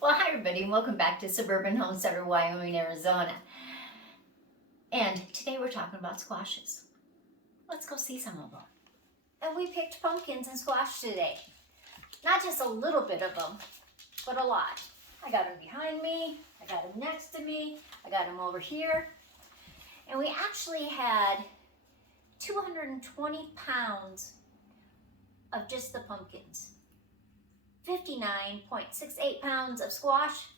Well, hi everybody, and welcome back to Suburban Homesteader WY, Arizona. And today we're talking about squashes. Let's go see some of them. And we picked pumpkins and squash today. Not just a little bit of them, but a lot. I got them behind me, I got them next to me, I got them over here. And we actually had 220 pounds of just the pumpkins. 59.68 pounds of squash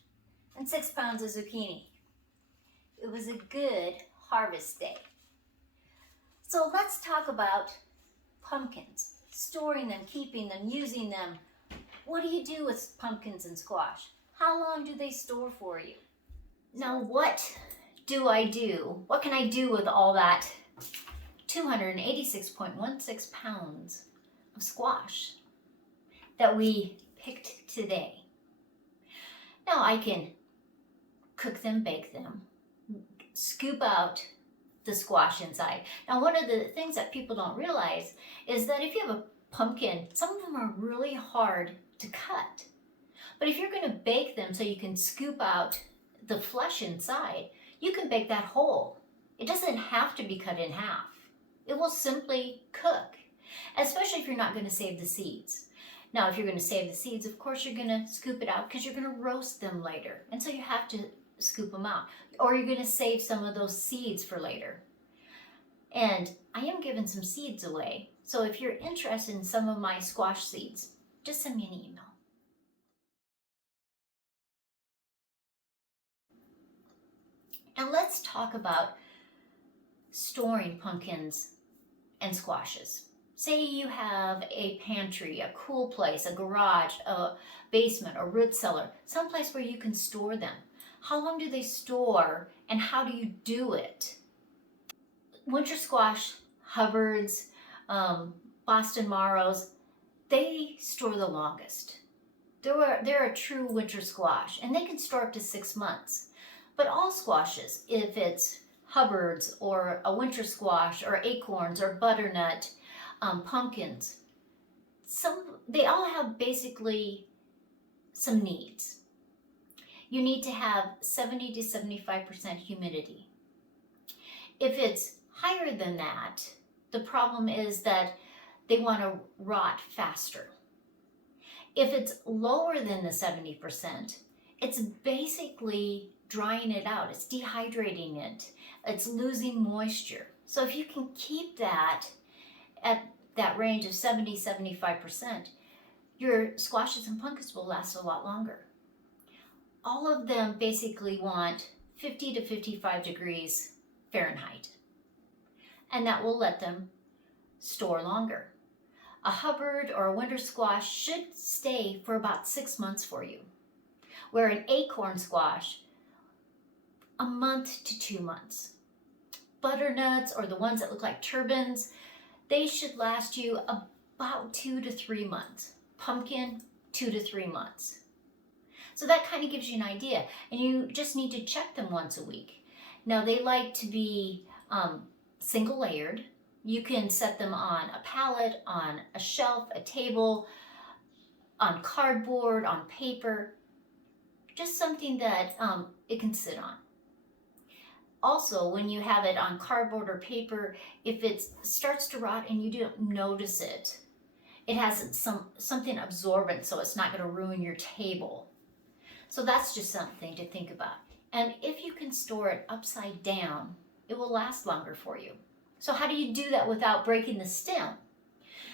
and 6 pounds of zucchini. It was a good harvest day. So let's talk about pumpkins, storing them, keeping them, using them. What do you do with pumpkins and squash? How long do they store for you? Now what do I do? What can I do with all that 286.16 pounds of squash that we picked today? Now I can cook them, bake them, scoop out the squash inside. Now one of the things that people don't realize is that if you have a pumpkin, some of them are really hard to cut. But if you're going to bake them so you can scoop out the flesh inside, you can bake that whole. It doesn't have to be cut in half. It will simply cook, especially if you're not going to save the seeds. Now, if you're going to save the seeds, of course, you're going to scoop it out because you're going to roast them later. And so you have to scoop them out. Or you're going to save some of those seeds for later. And I am giving some seeds away. So if you're interested in some of my squash seeds, just send me an email. Now let's talk about storing pumpkins and squashes. Say you have a pantry, a cool place, a garage, a basement, a root cellar, someplace where you can store them. How long do they store and how do you do it? Winter squash, Hubbards, Boston Marrows, they store the longest. They're a true winter squash and they can store up to 6 months. But all squashes, if it's Hubbards or a winter squash or acorns or butternut, pumpkins, they all have basically some needs. You need to have 70 to 75% humidity. If it's higher than that, the problem is that they want to rot faster. If it's lower than the 70%, it's basically drying it out. It's dehydrating it. It's losing moisture. So if you can keep that at that range of 70-75%, your squashes and pumpkins will last a lot longer. All of them basically want 50 to 55 degrees Fahrenheit, and that will let them store longer. A Hubbard or a winter squash should stay for about 6 months for you, where an acorn squash, a month to 2 months. Butternuts, or the ones that look like turbans, they should last you about 2 to 3 months. Pumpkin, 2 to 3 months. So that kind of gives you an idea. And you just need to check them once a week. Now they like to be single layered. You can set them on a pallet, on a shelf, a table, on cardboard, on paper. Just something that it can sit on. Also, when you have it on cardboard or paper, if it starts to rot and you don't notice it, it has something absorbent, so it's not going to ruin your table. So that's just something to think about. And if you can store it upside down, it will last longer for you. So how do you do that without breaking the stem?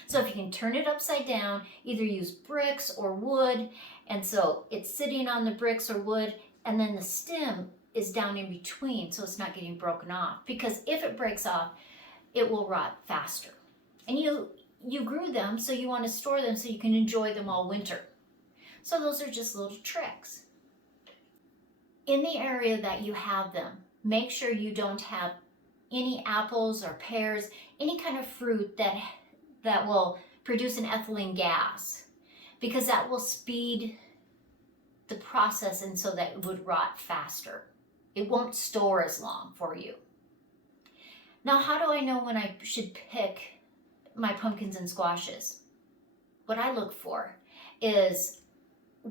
So if you can turn it upside down, either use bricks or wood, and so it's sitting on the bricks or wood, and then the stem is down in between, so it's not getting broken off. Because if it breaks off, it will rot faster. And you grew them, so you want to store them so you can enjoy them all winter. So those are just little tricks. In the area that you have them, make sure you don't have any apples or pears, any kind of fruit that will produce an ethylene gas, because that will speed the process and so that it would rot faster. It won't store as long for you. Now, how do I know when I should pick my pumpkins and squashes? What I look for is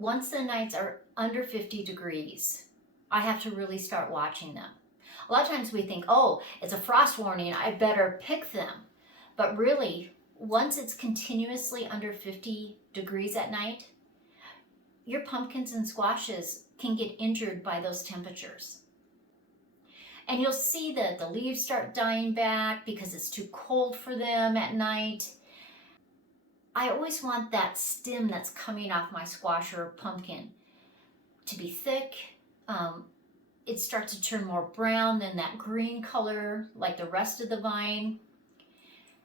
once the nights are under 50 degrees, I have to really start watching them. A lot of times we think, oh, it's a frost warning, I better pick them. But really, once it's continuously under 50 degrees at night, your pumpkins and squashes can get injured by those temperatures. And you'll see that the leaves start dying back because it's too cold for them at night. I always want that stem that's coming off my squash or pumpkin to be thick. It starts to turn more brown than that green color like the rest of the vine.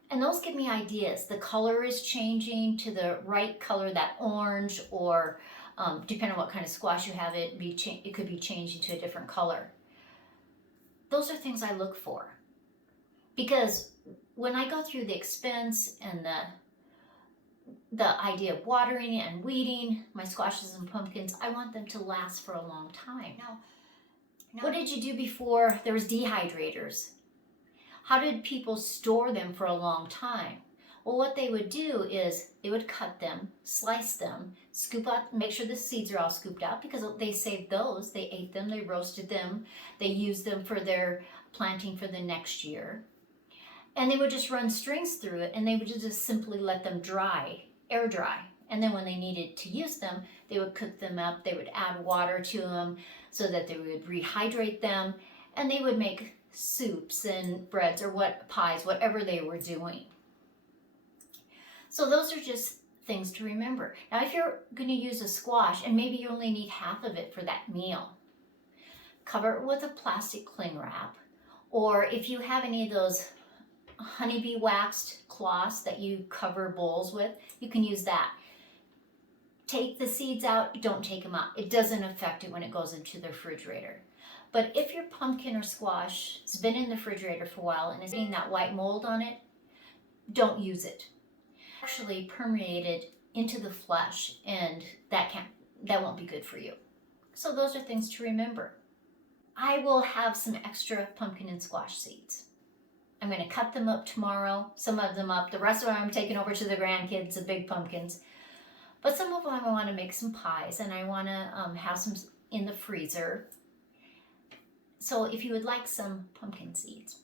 And those give me ideas. The color is changing to the right color, that orange, or depending on what kind of squash you have, it could be changing to a different color. Those are things I look for. Because when I go through the expense and the idea of watering and weeding my squashes and pumpkins, I want them to last for a long time. Now, what did you do before there was dehydrators? How did people store them for a long time? Well, what they would do is they would cut them, slice them, scoop out, make sure the seeds are all scooped out, because they saved those. They ate them, they roasted them, they used them for their planting for the next year. And they would just run strings through it, and they would just simply let them dry, air dry. And then when they needed to use them, they would cook them up, they would add water to them so that they would rehydrate them, and they would make soups and breads or pies, whatever they were doing. So those are just things to remember. Now, if you're going to use a squash and maybe you only need half of it for that meal, cover it with a plastic cling wrap. Or if you have any of those honeybee waxed cloths that you cover bowls with, you can use that. Take the seeds out, don't take them out. It doesn't affect it when it goes into the refrigerator. But if your pumpkin or squash has been in the refrigerator for a while and is getting that white mold on it, don't use it. Actually permeated into the flesh, and that won't be good for you. So those are things to remember. I will have some extra pumpkin and squash seeds. I'm going to cut them up tomorrow, some of them up. The rest of them I'm taking over to the grandkids, the big pumpkins. But some of them I want to make some pies, and I want to have some in the freezer. So if you would like some pumpkin seeds,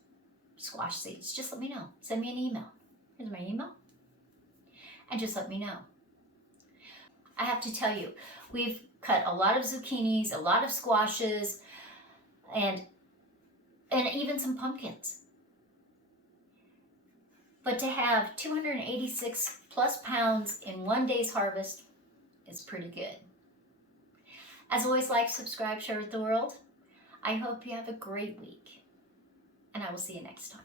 squash seeds, just let me know. Send me an email. Here's my email. And just let me know. I have to tell you, we've cut a lot of zucchinis, a lot of squashes, and even some pumpkins. But to have 286 plus pounds in one day's harvest is pretty good. As always, like, subscribe, share with the world. I hope you have a great week, and I will see you next time.